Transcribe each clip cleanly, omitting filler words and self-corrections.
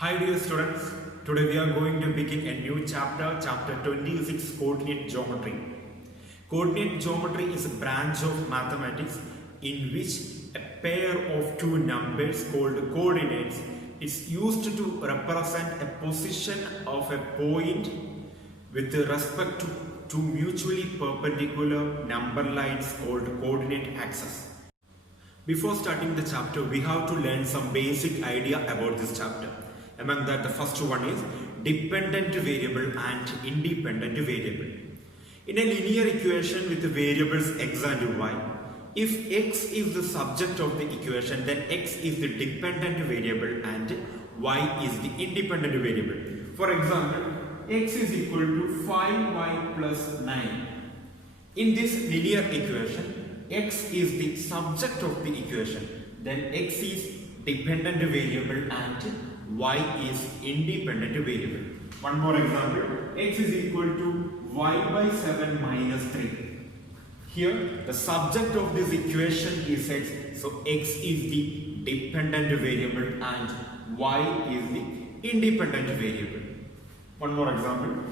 Hi dear students, today we are going to begin a new chapter, chapter 26, Coordinate Geometry. Coordinate geometry is a branch of mathematics in which a pair of two numbers called coordinates is used to represent a position of a point with respect to two mutually perpendicular number lines called coordinate axes. Before starting the chapter, we have to learn some basic idea about this chapter. Among that, the first one is dependent variable and independent variable. In a linear equation with the variables x and y, if x is the subject of the equation, then x is the dependent variable and y is the independent variable. For example, x is equal to 5y plus 9. In this linear equation, x is the subject of the equation, then x is dependent variable and y is independent variable. One more example, x is equal to y by 7 minus 3. Here the subject of this equation is x, so x is the dependent variable and y is the independent variable. One more example,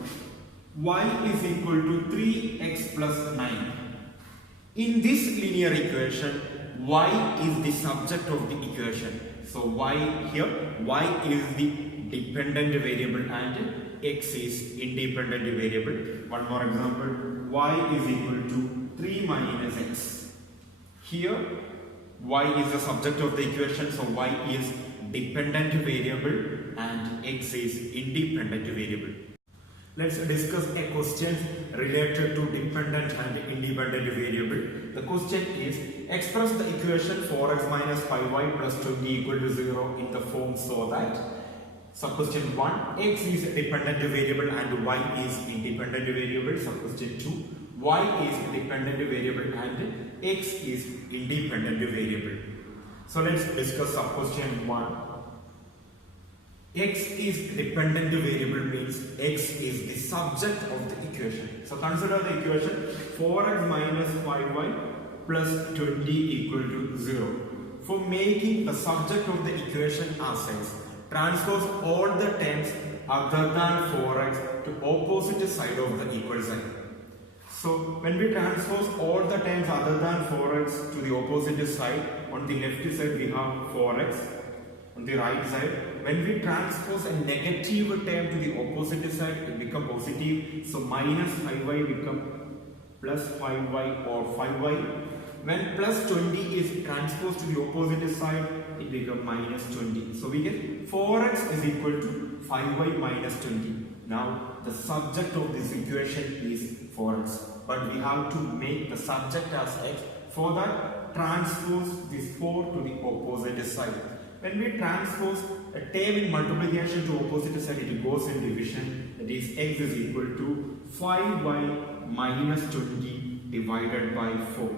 y is equal to 3x plus 9. In this linear equation, y is the subject of the equation. So y is the dependent variable and x is independent variable. One more example, y is equal to 3 minus x. Here y is the subject of the equation, so y is dependent variable and x is independent variable. Let's discuss a question related to dependent and independent variable. The question is, express the equation 4x minus 5y plus 20 equal to 0 in the form so that. So question 1, x is dependent variable and y is independent variable. So question 2, y is dependent variable and x is independent variable. So let's discuss question 1. X is dependent variable means x is the subject of the equation. So consider the equation 4x minus 5y plus 20 equal to 0. For making the subject of the equation as x, transpose all the terms other than 4x to opposite side of the equal sign. So when we transpose all the terms other than 4x to the opposite side, on the left side we have 4x. On the right side, when we transpose a negative term to the opposite side, it becomes positive. So minus 5y become plus 5y or 5y. When plus 20 is transposed to the opposite side, it becomes minus 20. So we get 4x is equal to 5y minus 20. Now the subject of this equation is 4x. But we have to make the subject as x. For that, transpose this 4 to the opposite side. When we transpose a term in multiplication to opposite side, it goes in division. That is, x is equal to 5y minus 20 divided by 4,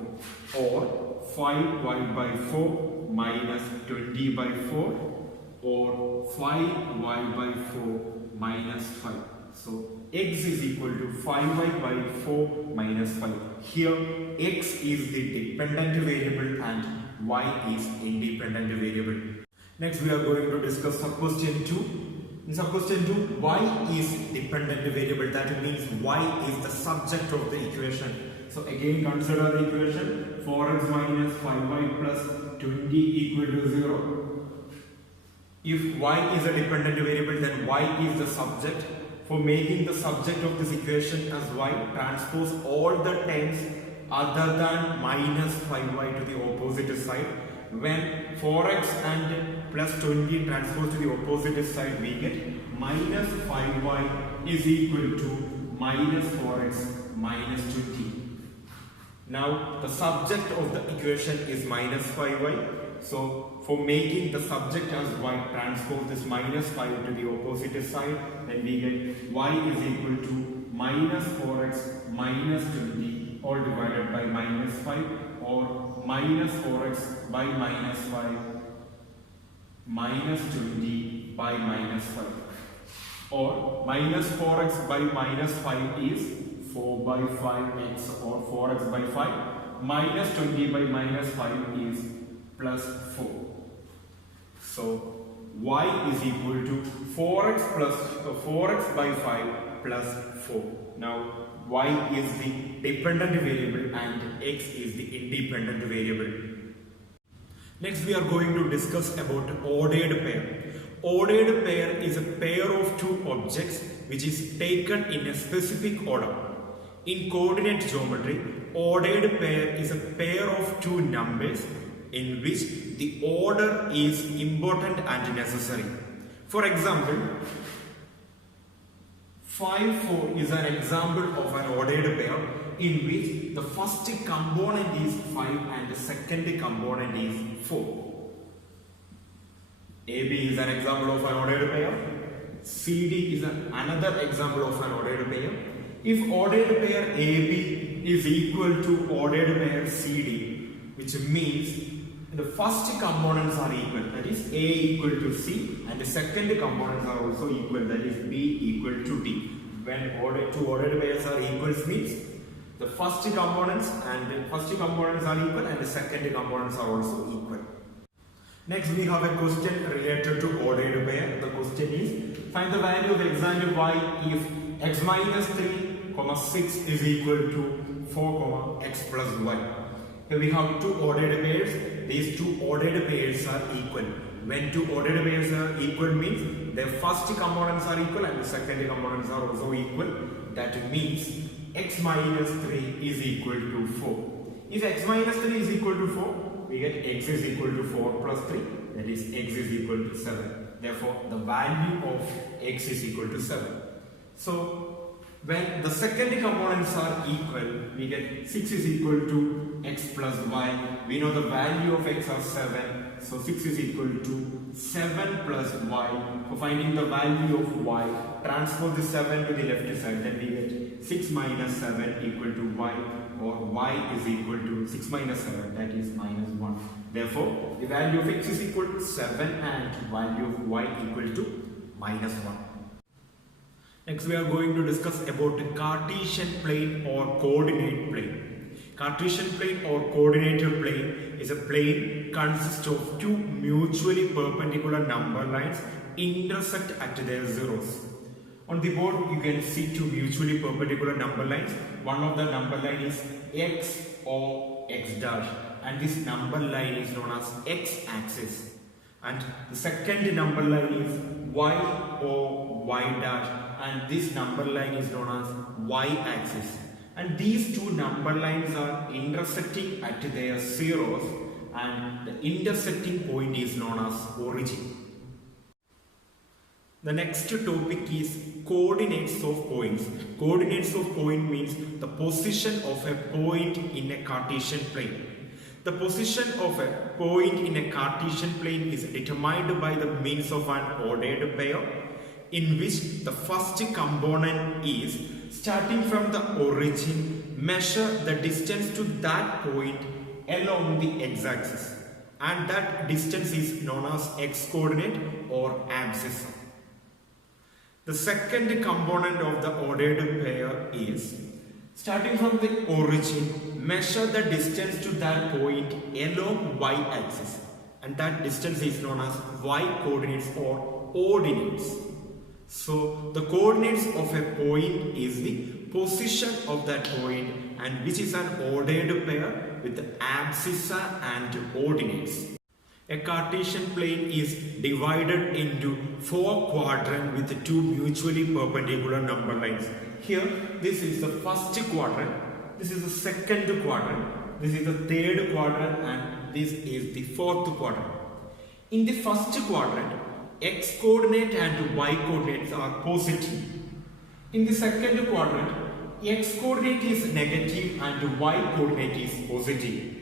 or 5y by 4 minus 20 by 4, or 5y by 4 minus 5. So x is equal to 5y by 4 minus 5. Here x is the dependent variable and y is independent variable. Next we are going to discuss sub-question 2. In sub-question 2, y is dependent variable. That means y is the subject of the equation. So again consider the equation 4x minus 5y plus 20 equal to 0. If y is a dependent variable, then y is the subject. For making the subject of this equation as y, transpose all the terms other than minus 5y to the opposite side. When 4x and plus 20 transposed to the opposite side, we get minus 5y is equal to minus 4x minus 20. Now the subject of the equation is minus 5y. So for making the subject as y, transpose this minus 5 to the opposite side, then we get y is equal to minus 4x minus 20 all divided by minus 5, or minus 4x by minus 5 minus 20 by minus 5, or minus 4x by minus 5 is 4 by 5x, or 4x by 5 minus 20 by minus 5 is plus 4. So y is equal to 4x plus 4x by 5 plus 4. Now y is the dependent variable and x is the independent variable. Next we are going to discuss about ordered pair. Ordered pair is a pair of two objects which is taken in a specific order. In coordinate geometry, ordered pair is a pair of two numbers in which the order is important and necessary. For example, 5, 4 is an example of an ordered pair in which the first component is 5 and the second component is 4. AB is an example of an ordered pair. CD is another example of an ordered pair. If ordered pair AB is equal to ordered pair CD, which means the first components are equal, that is A equal to C, and the second components are also equal, that is B equal to D. When two ordered pairs are equal means the first components are equal and the second components are also equal. Next we have a question related to ordered pair. The question is, find the value of example y if x minus 3, 6 is equal to 4, x plus y. Here we have two ordered pairs. These two ordered pairs are equal. When two ordered pairs are equal means their first components are equal and the second components are also equal. That means x minus 3 is equal to 4. If x minus 3 is equal to 4, we get x is equal to 4 plus 3, that is x is equal to 7. Therefore, the value of x is equal to 7. So, when the second components are equal, we get 6 is equal to x plus y. We know the value of x are 7. So 6 is equal to 7 plus y. For finding the value of y, transpose the 7 to the left side. Then we get 6 minus 7 equal to y, or y is equal to 6 minus 7, that is minus 1. Therefore, the value of x is equal to 7 and value of y equal to minus 1. Next we are going to discuss about Cartesian plane or coordinate plane. Cartesian plane or coordinate plane is a plane consists of two mutually perpendicular number lines intersect at their zeros. On the board you can see two mutually perpendicular number lines. One of the number line is x or x dash, and this number line is known as x axis, and the second number line is y or y dash, and this number line is known as y axis. And these two number lines are intersecting at their zeros, and the intersecting point is known as origin. The next topic is coordinates of points. Coordinates of point means the position of a point in a Cartesian plane. The position of a point in a Cartesian plane is determined by the means of an ordered pair, in which the first component is, starting from the origin, measure the distance to that point along the x-axis, and that distance is known as x-coordinate or abscissa. The second component of the ordered pair is, starting from the origin, measure the distance to that point along y-axis, and that distance is known as y-coordinates or ordinates. So, the coordinates of a point is the position of that point, and which is an ordered pair with the abscissa and ordinates. A Cartesian plane is divided into 4 quadrants with 2 mutually perpendicular number lines. Here, this is the first quadrant, this is the second quadrant, this is the third quadrant, and this is the fourth quadrant. In the first quadrant, x coordinate and y coordinates are positive. In the second quadrant, x coordinate is negative and y coordinate is positive.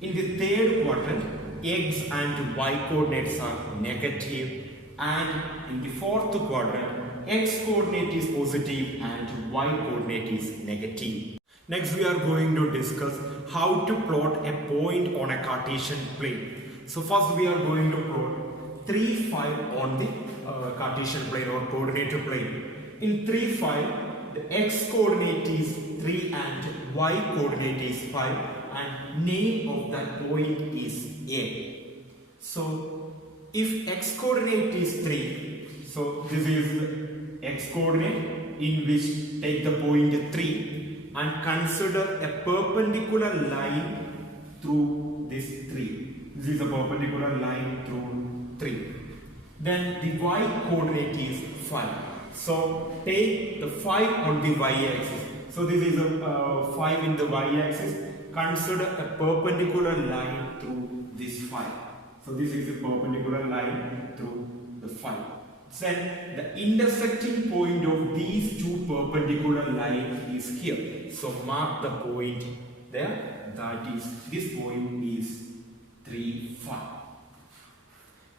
In the third quadrant, x and y coordinates are negative, and in the fourth quadrant, x coordinate is positive and y coordinate is negative. Next we are going to discuss how to plot a point on a Cartesian plane. So first we are going to plot 3, 5 on the Cartesian plane or coordinate plane. In 3, 5, the x coordinate is 3 and y coordinate is 5, and name of that point is A. So if x coordinate is 3, so this is x coordinate in which take the point 3 and consider a perpendicular line through this 3. This is a perpendicular line through 3. Then the y coordinate is 5. So take the 5 on the y-axis. So this is a 5 in the y-axis. Consider a perpendicular line through this 5. So this is a perpendicular line through the 5. Then the intersecting point of these two perpendicular lines is here. So mark the point there. That is, this point is 3, 5.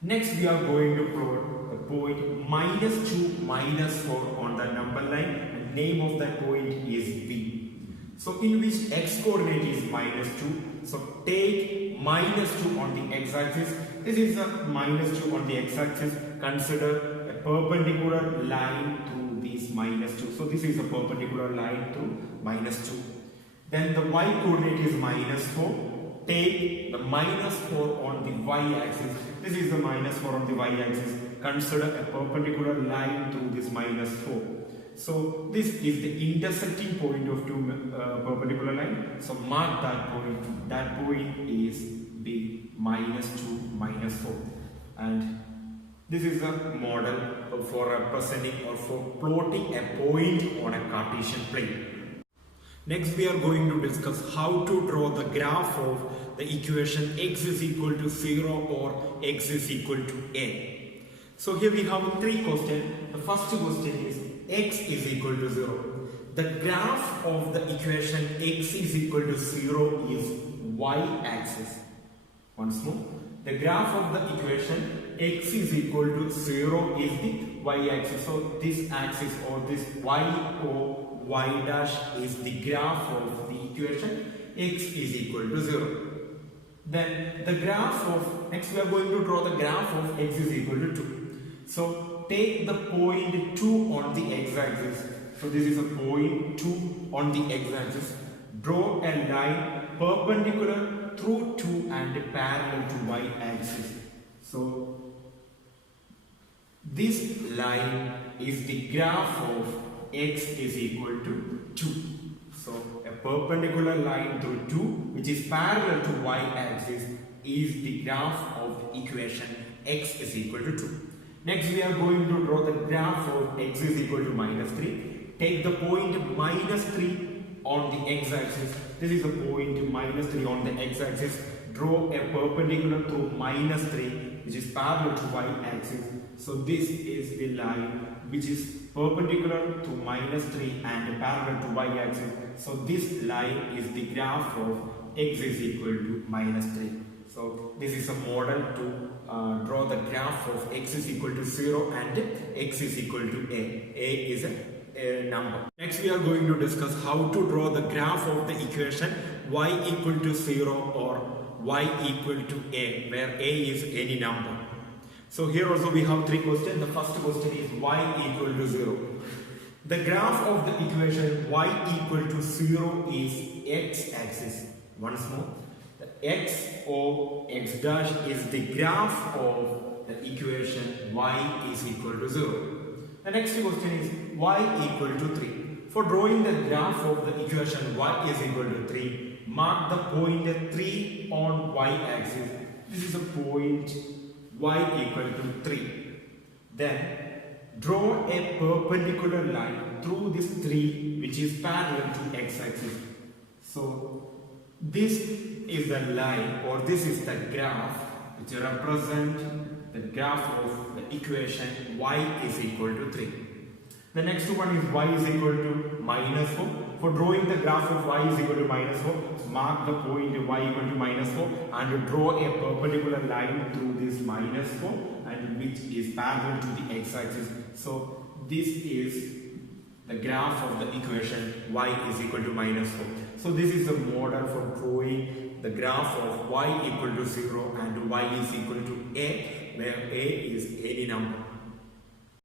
Next we are going to plot the point -2, -4 on the number line, and name of that point is B. So in which x coordinate is -2. So take -2 on the x-axis. This is a -2 on the x-axis. Consider a perpendicular line through this -2. So this is a perpendicular line through -2. Then the y coordinate is -4. Take the -4 on the y-axis. This is the -4 on the y-axis. Consider a perpendicular line through this -4. So this is the intersecting point of two perpendicular lines. So mark that point. That point is B, -2, -4. And this is a model for representing or for plotting a point on a Cartesian plane. Next we are going to discuss how to draw the graph of the equation x is equal to 0 or x is equal to a. So here we have three questions. The first question is x is equal to 0. The graph of the equation x is equal to 0 is y-axis. Once more, the graph of the equation x is equal to 0 is the y-axis. So this axis or this y or y dash is the graph of the equation x is equal to 0. Then the graph of, next we are going to draw the graph of x is equal to 2. So take the point 2 on the x-axis. So this is a point 2 on the x-axis. Draw a line perpendicular through 2 and parallel to y-axis. So this line is the graph of x is equal to 2. So a perpendicular line through 2 which is parallel to y-axis is the graph of the equation x is equal to 2. Next we are going to draw the graph of x is equal to -3. Take the point -3 on the x-axis. This is a point -3 on the x-axis. Draw a perpendicular through -3 which is parallel to y-axis. So this is the line which is perpendicular to -3 and parallel to y-axis. So this line is the graph of x is equal to -3. So this is a model to draw the graph of x is equal to 0 and x is equal to a. A is a number. Next we are going to discuss how to draw the graph of the equation y equal to 0 or y equal to a, where a is any number. So here also we have three questions. The first question is y equal to 0. The graph of the equation y equal to 0 is x-axis. Once more, the x or x dash is the graph of the equation y is equal to 0. The next question is y equal to 3. For drawing the graph of the equation y is equal to 3, mark the point 3 on y-axis. This is a point y equal to 3. Then draw a perpendicular line through this 3 which is parallel to x-axis. So this is the line or this is the graph which represent the graph of the equation y is equal to 3. The next one is y is equal to -4. For drawing the graph of y is equal to -4, mark the point y equal to -4 and draw a perpendicular line through this -4 and which is parallel to the x-axis. So this is the graph of the equation y is equal to -4. So this is a model for drawing the graph of y equal to 0 and y is equal to a, where a is any number.